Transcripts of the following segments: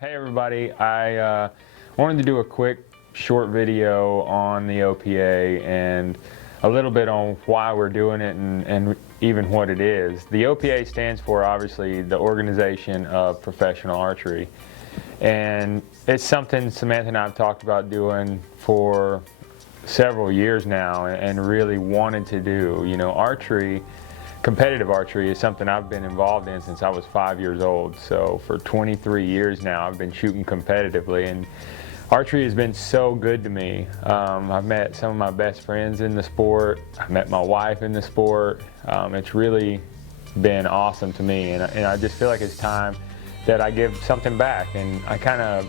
Hey everybody, I wanted to do a quick short video on the OPA and a little bit on why we're doing it and even what it is. The OPA stands for, obviously, the Organization of Professional Archery, and it's something Samantha and I have talked about doing for several years now and really wanted to do. You know, archery, competitive archery, is something I've been involved in since I was 5 years old. So for 23 years now, I've been shooting competitively, and archery has been so good to me. I've met some of my best friends in the sport. I met my wife in the sport. It's really been awesome to me, and I just feel like it's time that I give something back, and I kind of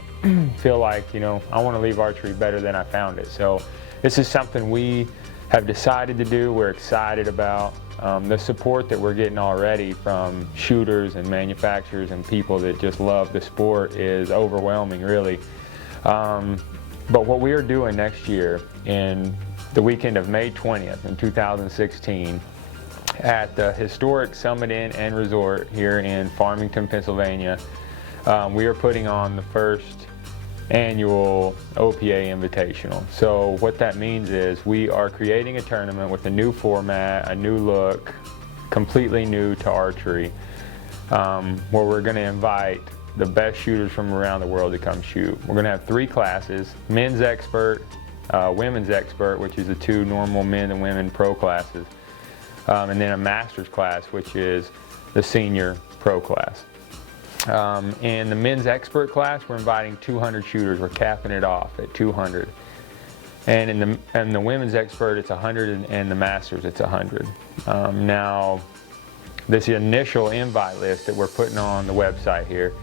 feel like, you know, I want to leave archery better than I found it. So this is something we have decided to do. We're excited about. The support that we're getting already from shooters and manufacturers and people that just love the sport is overwhelming, really. But what we are doing next year, in the weekend of May 20th in 2016, at the historic Summit Inn and Resort here in Farmington, Pennsylvania, we are putting on the first annual OPA Invitational. So what that means is we are creating a tournament with a new format, a new look, completely new to archery, where we're going to invite the best shooters from around the world to come shoot. We're going to have 3 classes: men's expert, women's expert, which is the 2 normal men and women pro classes, and then a master's class, which is the senior pro class. In the men's expert class, we're inviting 200 shooters. We're capping it off at 200. And in the women's expert, it's 100, and the masters, it's 100. Now, this initial invite list that we're putting on the website here,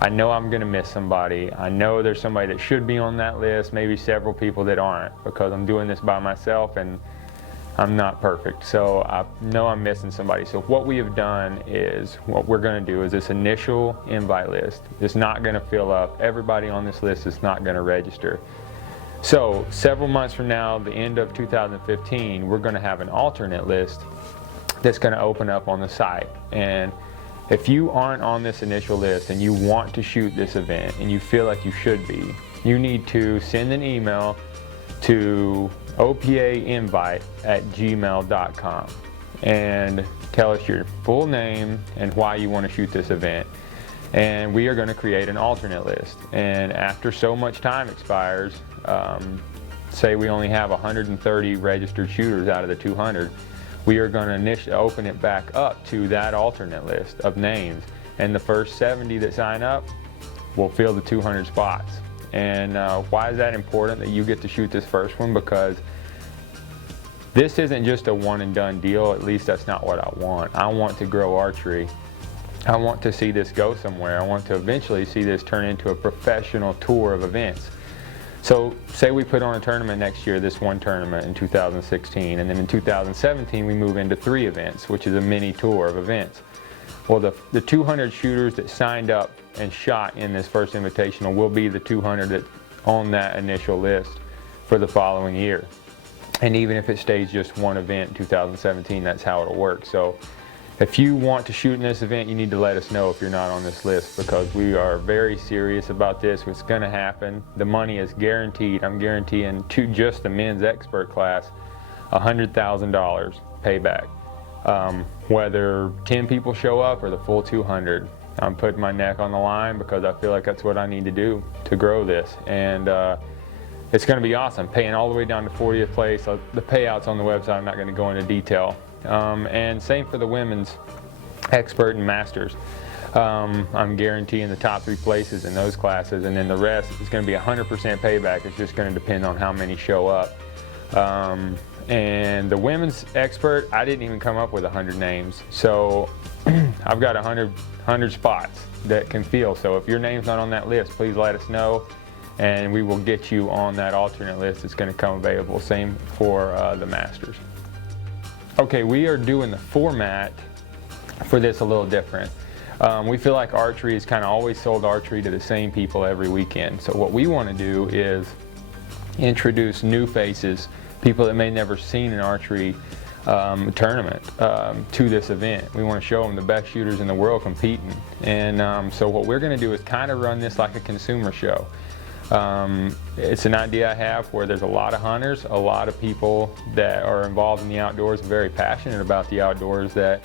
I know I'm going to miss somebody. I know there's somebody that should be on that list, maybe several people that aren't, because I'm doing this by myself and I'm not perfect. So I know I'm missing somebody. So what we have done is, what we're going to do is, this initial invite list is not going to fill up. Everybody on this list is not going to register. So several months from now, the end of 2015, we're going to have an alternate list that's going to open up on the site. And if you aren't on this initial list and you want to shoot this event and you feel like you should be, you need to send an email to opainvite@gmail.com and tell us your full name and why you want to shoot this event. And we are going to create an alternate list. And after so much time expires, say we only have 130 registered shooters out of the 200, we are going to initially open it back up to that alternate list of names. And the first 70 that sign up will fill the 200 spots. And why is that important that you get to shoot this first one? Because this isn't just a one and done deal. At least that's not what I want. I want to grow archery. I want to see this go somewhere. I want to eventually see this turn into a professional tour of events. So say we put on a tournament next year, this one tournament in 2016, and then in 2017 we move into 3 events, which is a mini tour of events. Well, the 200 shooters that signed up and shot in this first invitational will be the 200 that on that initial list for the following year. And even if it stays just one event in 2017, that's how it'll work. So if you want to shoot in this event, you need to let us know if you're not on this list, because we are very serious about this. It's going to happen. The money is guaranteed. I'm guaranteeing to just the men's expert class $100,000 payback. Whether 10 people show up or the full 200, I'm putting my neck on the line because I feel like that's what I need to do to grow this. And it's going to be awesome, paying all the way down to 40th place. The payouts on the website, I'm not going to go into detail. And same for the women's expert and masters. I'm guaranteeing the top 3 places in those classes, and then the rest is going to be 100% payback. It's just going to depend on how many show up. And the women's expert, I didn't even come up with 100 names. So I've got 100 spots that can fill. So if your name's not on that list, please let us know, and we will get you on that alternate list that's going to come available. Same for the masters. Okay, we are doing the format for this a little different. We feel like archery has kind of always sold archery to the same people every weekend. So what we want to do is introduce new faces, people that may never seen an archery tournament to this event. We want to show them the best shooters in the world competing. And so what we're going to do is kind of run this like a consumer show. It's an idea I have where there's a lot of hunters, a lot of people that are involved in the outdoors, very passionate about the outdoors, that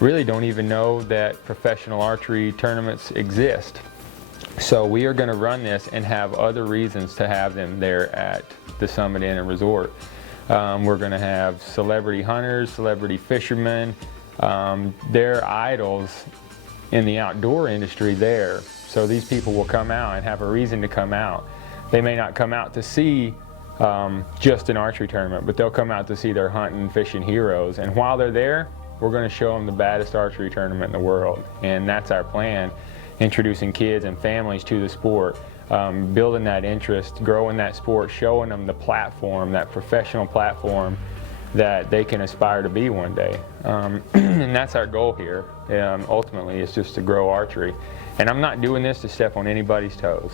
really don't even know that professional archery tournaments exist. So we are going to run this and have other reasons to have them there at the Summit Inn and Resort. We're going to have celebrity hunters, celebrity fishermen, their idols in the outdoor industry there. So these people will come out and have a reason to come out. They may not come out to see just an archery tournament, but they'll come out to see their hunting, fishing heroes. And while they're there, we're going to show them the baddest archery tournament in the world. And that's our plan, introducing kids and families to the sport, building that interest, growing that sport, showing them the platform, that professional platform that they can aspire to be one day. And that's our goal here. Ultimately, it's just to grow archery. And I'm not doing this to step on anybody's toes.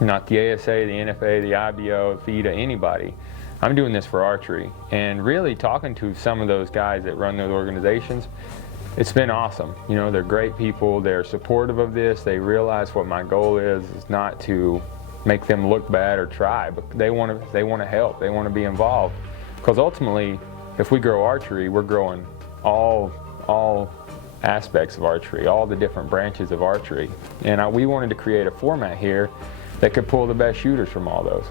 Not the ASA, the NFA, the IBO, FIDA, anybody. I'm doing this for archery. And really talking to some of those guys that run those organizations, it's been awesome. You know, they're great people. They're supportive of this. They realize what my goal is not to make them look bad or try, but they want to help. They want to be involved. Because ultimately, if we grow archery, we're growing all aspects of archery, all the different branches of archery. And we wanted to create a format here that could pull the best shooters from all those.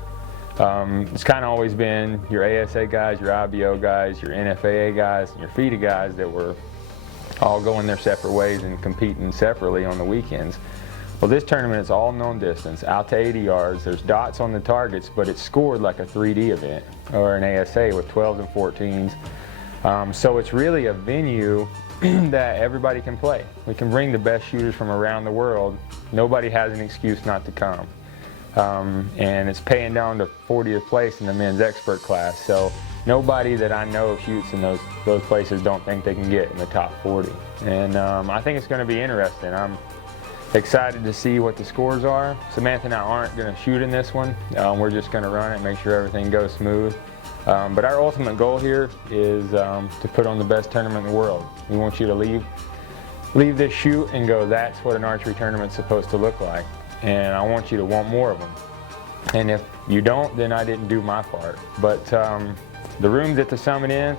It's kind of always been your ASA guys, your IBO guys, your NFAA guys, and your FIDA guys that were all going their separate ways and competing separately on the weekends. Well, this tournament is all known distance, out to 80 yards. There's dots on the targets, but it's scored like a 3D event or an ASA with 12s and 14s. So it's really a venue that everybody can play. We can bring the best shooters from around the world. Nobody has an excuse not to come. And it's paying down to 40th place in the men's expert class. So nobody that I know shoots in those places don't think they can get in the top 40. And I think it's going to be interesting. I'm excited to see what the scores are. Samantha and I aren't going to shoot in this one. We're just going to run it and make sure everything goes smooth. But our ultimate goal here is to put on the best tournament in the world. We want you to leave this shoot and go, that's what an archery tournament's supposed to look like. And I want you to want more of them. And if you don't, then I didn't do my part. But the rooms at the Summit Inn,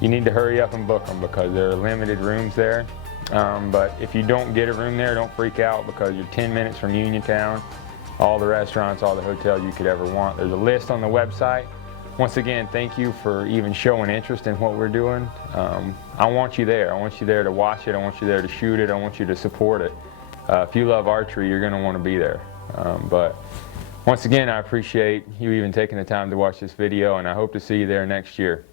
you need to hurry up and book them because there are limited rooms there. But if you don't get a room there, don't freak out because you're 10 minutes from Uniontown, all the restaurants, all the hotels you could ever want. There's a list on the website. Once again, thank you for even showing interest in what we're doing. I want you there. I want you there to watch it. I want you there to shoot it. I want you to support it. If you love archery, you're going to want to be there. But once again, I appreciate you even taking the time to watch this video, and I hope to see you there next year.